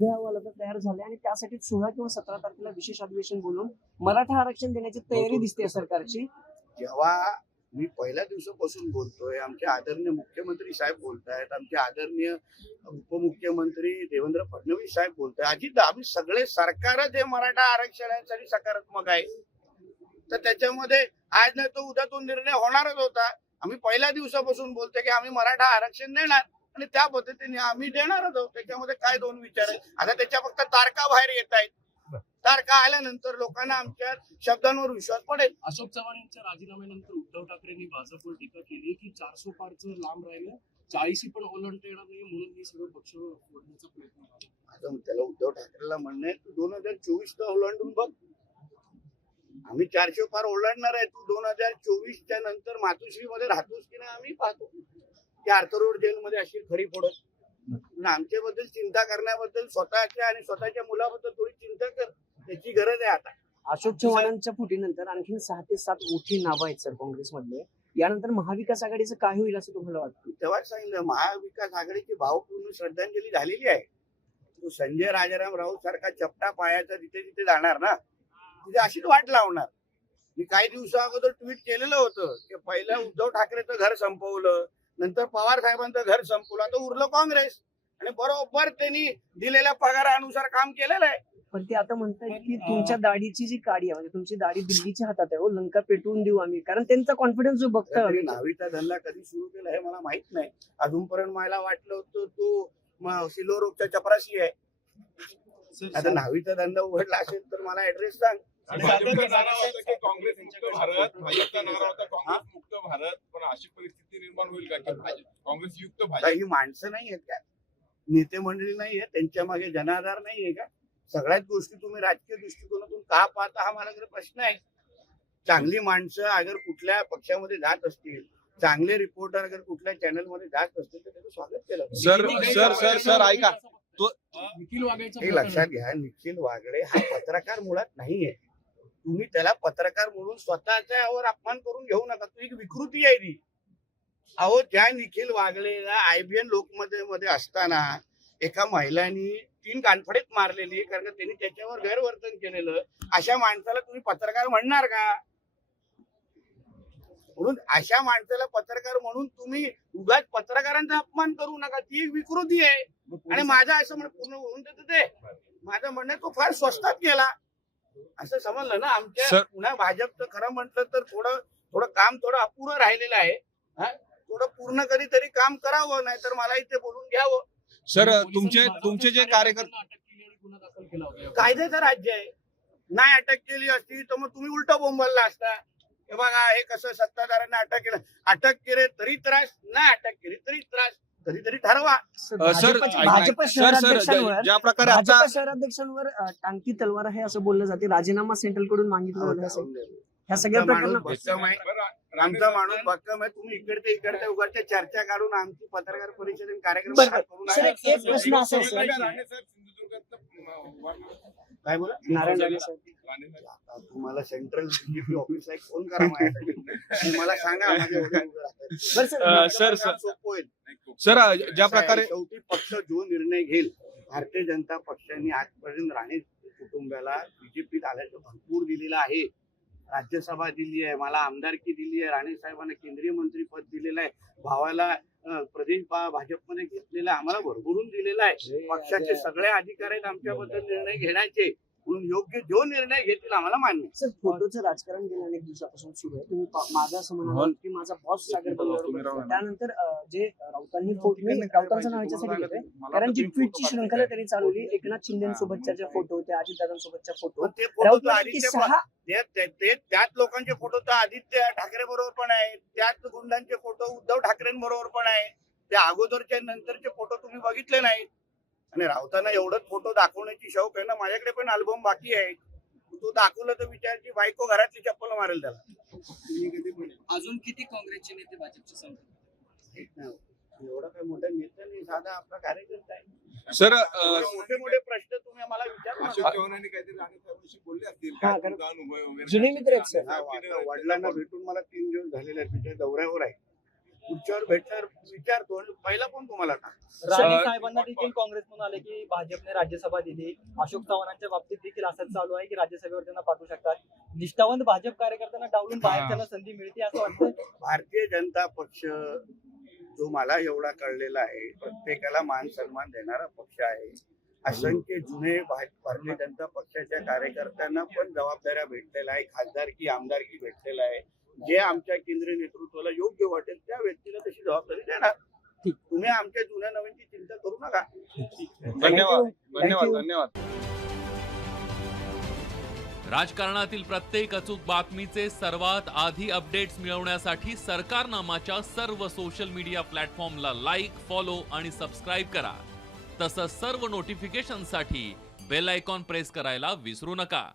तयार झाले आणि त्यासाठी सोळा किंवा सतरा तारखेला विशेष अधिवेशन बोलून मराठा आरक्षण देण्याची तयारी दिसते सरकारची. जेव्हा मी पहिल्या दिवसापासून बोलतोय आमचे आदरणीय मुख्यमंत्री साहेब बोलतायत आमचे आदरणीय उपमुख्यमंत्री देवेंद्र फडणवीस साहेब बोलताय अजित आम्ही सगळे सरकारच हे मराठा आरक्षणासाठी सकारात्मक आहे तर त्याच्यामध्ये आज नाही तो उद्या तो निर्णय होणारच होता. आम्ही पहिल्या दिवसापासून बोलतोय की आम्ही मराठा आरक्षण देणार. आणि त्या पद्धतीने आम्ही देणारच आहोत त्याच्यामध्ये काय दोन विचार आहेत? आता त्याच्या फक्त तारखा बाहेर येत आहेत. तारखा आल्यानंतर लोकांना आमच्या शब्दांवर विश्वास पडेल. अशोक चव्हाण यांच्या राजीनाम्यानंतर उद्धव ठाकरेंनी भाजपवर टीका केली की चारशे पारचं लांब राहिलं चाळीशी पण ओलांडता येणार नाही म्हणून मी सगळं पक्ष फोडण्याचा प्रयत्न केला आता त्याला उद्धव ठाकरेला म्हणणं आहे तू दोन हजार चोवीस ला ओलांडून बघ. आम्ही चारशे पार ओलांडणार आहे. तू दोन हजार चोवीसच्या नंतर मातोश्री मध्ये राहतोस की नाही आम्ही पाहतो. की आर्थरोड जेलमध्ये अशी खडी फोडत. आमच्याबद्दल चिंता करण्याबद्दल स्वतःच्या आणि स्वतःच्या मुलाबद्दल थोडी चिंता कर त्याची गरज आहे आता. अशोक चव्हाणांच्या फुटीनंतर आणखी सहा ते सात मोठी नावं आहेत सर काँग्रेसमधले. यानंतर महाविकास आघाडीचं काय होईल असं तुम्हाला वाटतं? तेव्हाच सांगितलं महाविकास आघाडीची भावपूर्ण श्रद्धांजली झालेली आहे. तो संजय राजाराम राऊत सारखा चपटा पायाचा जिथे जिथे जाणार ना तिथे अशीच वाट लावणार. मी काही दिवसा अगोदर ट्विट केलेलं होतं की पहिलं उद्धव ठाकरेचं घर संपवलं नंतर पवार साहेबांचं घर संपवलं आता उरलं काँग्रेस. आणि बरोबर त्यांनी दिलेल्या पगारानुसार काम केलेलं आहे. पण ते आता म्हणतात की तुमच्या दाढीची जी काडी आहे म्हणजे तुमची दाढी दिल्लीच्या हातात आहे हो लंका पेटवून देऊ आम्ही. कारण त्यांचा कॉन्फिडन्स जो बघता तरी न्हावीचा धंदा कधी सुरू केला हे मला माहीत नाही. अजूनपर्यंत मला वाटलं होतं तो म- सिल्लोरोगच्या चपराशी आहे. आता न्हावीचा धंदा उघडला असेल तर मला ऍड्रेस सांग. भाजपचा नारा होता की काँग्रेस मुक्त भारत भाजपचा नारा होता काँग्रेस मुक्त भारत पण अशी परिस्थिती निर्माण होईल का? काँग्रेस युक्त भाजप? ही माणसं नाही आहेत का? नेते मंडळी नाही आहेत? त्यांच्या मागे जनाधार नाही आहे का? सगळ्याच गोष्टी तुम्ही राजकीय दृष्टिकोनातून का पाहता हा मला प्रश्न आहे. चांगली माणसं अगर कुठल्या पक्षामध्ये जात असतील चांगले रिपोर्टर अगर कुठल्या चॅनलमध्ये जात असतील तर त्याचं स्वागत केलं. सर सर सर सर ऐका. तो- निखिल हे लक्षात घ्या निखिल वागडे हा पत्रकार मुळात नाहीये. तुम्ही त्याला पत्रकार म्हणून स्वतःच्या यावर अपमान करून घेऊ नका. तो एक विकृती आहे ती. अहो ज्या निखिल वागलेला आयबीएन लोकमध्ये मध्ये असताना एका महिलांनी तीन कानफडीत मारलेली कारण का त्यांनी त्याच्यावर गैरवर्तन केलेलं. अशा माणसाला तुम्ही पत्रकार म्हणणार का? म्हणून अशा माणसाला पत्रकार म्हणून तुम्ही उगाच पत्रकारांचा अपमान करू नका. ती एक विकृती आहे. आणि माझं असं म्हण पूर्ण होऊन देत ते. माझं म्हणणं तो फार स्वस्तात गेला. असं समजलं ना? आमच्या पुन्हा भाजपचं खरं म्हटलं तर थोडं थोडं काम थोडं अपुरं राहिलेलं आहे. हा? थोडं पूर्ण कधीतरी काम करावं नाही तर मला इथे बोलून घ्यावं. सर तुमचे तुमचे जे कार्यकर्ते अटक केली आणि गुन्हा दाखल केला होता. कायद्याचं राज्य आहे. नाही अटक केली असती तर मग तुम्ही उलट बोंबलला असता. हे बघा हे कसं सत्ताधाऱ्यांना अटक केलं. अटक केले तरी त्रास नाही अटक केली तरी त्रास. कधीतरी ठरवा. सर भाजप शहराध्यक्षांवर ज्या प्रकारे आता भाजप शहराध्यक्षांवर टांगती तलवार आहे असं बोललं जाते. राजीनामा सेंट्रलकडून मागितला जातो. असं. ह्या सगळ्या प्रकरणात आमचा माणूस भक्कम आहे. तुम्ही इकडचे इकडचे उगाच्या चर्चा काढून आमची पत्रकार परिषद आणि कार्यक्रम. एक- प्रश्न असा. काय बोला? नारायण तुम्हाला सेंट्रल ऑफिसला एक फोन करा मला सांगा सर सोपं होईल. सर ज्या प्रकारे शेवटी पक्ष जो निर्णय घेईल भारतीय जनता पक्षाने आजपर्यंत राणे कुटुंबाला बीजेपीत आल्याचं भरपूर दिलेलं आहे. राज्यसभा दिली आहे मला आमदारकी दिली आहे राणे साहेबांना केंद्रीय मंत्रीपद दिलेलं आहे भावाला प्रदेश भाजपमध्ये घेतलेलं आहे आम्हाला भरभरून दिलेलं आहे. पक्षाचे सगळे अधिकार आहेत आमच्याबद्दल निर्णय घेण्याचे म्हणून योग्य जो निर्णय घेतील आम्हाला मान्य आहे. सर फोटोचं राजकारण गेल्या अनेक दिवसापासून सुरू आहे. तुम्ही पा- माझं असं म्हणाल की माझा बॉस सागर त्यानंतर अं, जे राऊतांनी फोटो मी राऊतांचं नाव याच्यासाठी घेतोय कारण जी ट्विटची श्रृंखला त्यांनी चालवली एकनाथ शिंदेसोबतच्या जे फोटो होते अजितदादांसोबतच्या फोटो पण ते फोटो तर राऊत म्हणाले की आदित्य सहा ते- ते- ते- त्याच लोकांचे फोटो तर आदित्य ठाकरे बरोबर पण आहे. त्याच गुंडांचे फोटो उद्धव ठाकरेंबरोबर पण आहे. त्या अगोदरच्या नंतरचे फोटो तुम्ही बघितले नाहीत. आणि राऊतांना एवढंच फोटो दाखवण्याची शौक आहे ना माझ्याकडे पण अल्बम बाकी आहे. तू दाखवलं तर विचारची बायको घरातली चप्पल मारेल त्याला. अजून किती काँग्रेसचे नेते भाजपचे सांगतात? एवढा काही मोठा नेता नाही साधा आपला कार्यकर्ता आहे. सर मोठे मोठे प्रश्न तुम्ही आम्हाला विचारू वडिलांना भेटून मला तीन दिवस झालेले आहेत तिथे दौऱ्यावर आहे. पुढच्यावर भेटल्यावर विचारतो आणि पहिला पण तुम्हाला राणे साहेबांना देखील काँग्रेसमधून आले की भाजपने राज्यसभा दिली. अशोक चव्हाणांच्या बाबतीत देखील असंच चालू आहे की राज्यसभेवर त्यांना पाठवू शकतात. निष्ठावंत भाजप कार्यकर्त्यांना डावलून बाहेर त्यांना संधी मिळते असं वाटतं भारतीय जनता पक्ष जो मला एवढा कळलेला आहे प्रत्येकाला मान सन्मान देणारा पक्ष आहे. असंख्य जुने भा- भारतीय जनता पक्षाच्या कार्यकर्त्यांना पण जबाबदाऱ्या भेटलेल्या आहे खासदारकी आमदारकी भेटलेला आहे जे आमच्या केंद्रीय नेतृत्वाला योग्य वाटेल त्या व्यक्तीला तशी जबाबदारी देणार. तुम्ही आमच्या जुन्या नवीनची चिंता करू नका. धन्यवाद. धन्यवाद. धन्यवाद. राजकारणातील प्रत्येक अचूक बातमीचे सर्वात आधी अपडेट्स मिळवण्यासाठी सरकारनामाच्या सर्व सोशल मीडिया प्लॅटफॉर्मला लाईक फॉलो आणि सबस्क्राईब करा. तसंच सर्व नोटिफिकेशनसाठी बेल आयकॉन प्रेस करायला विसरू नका.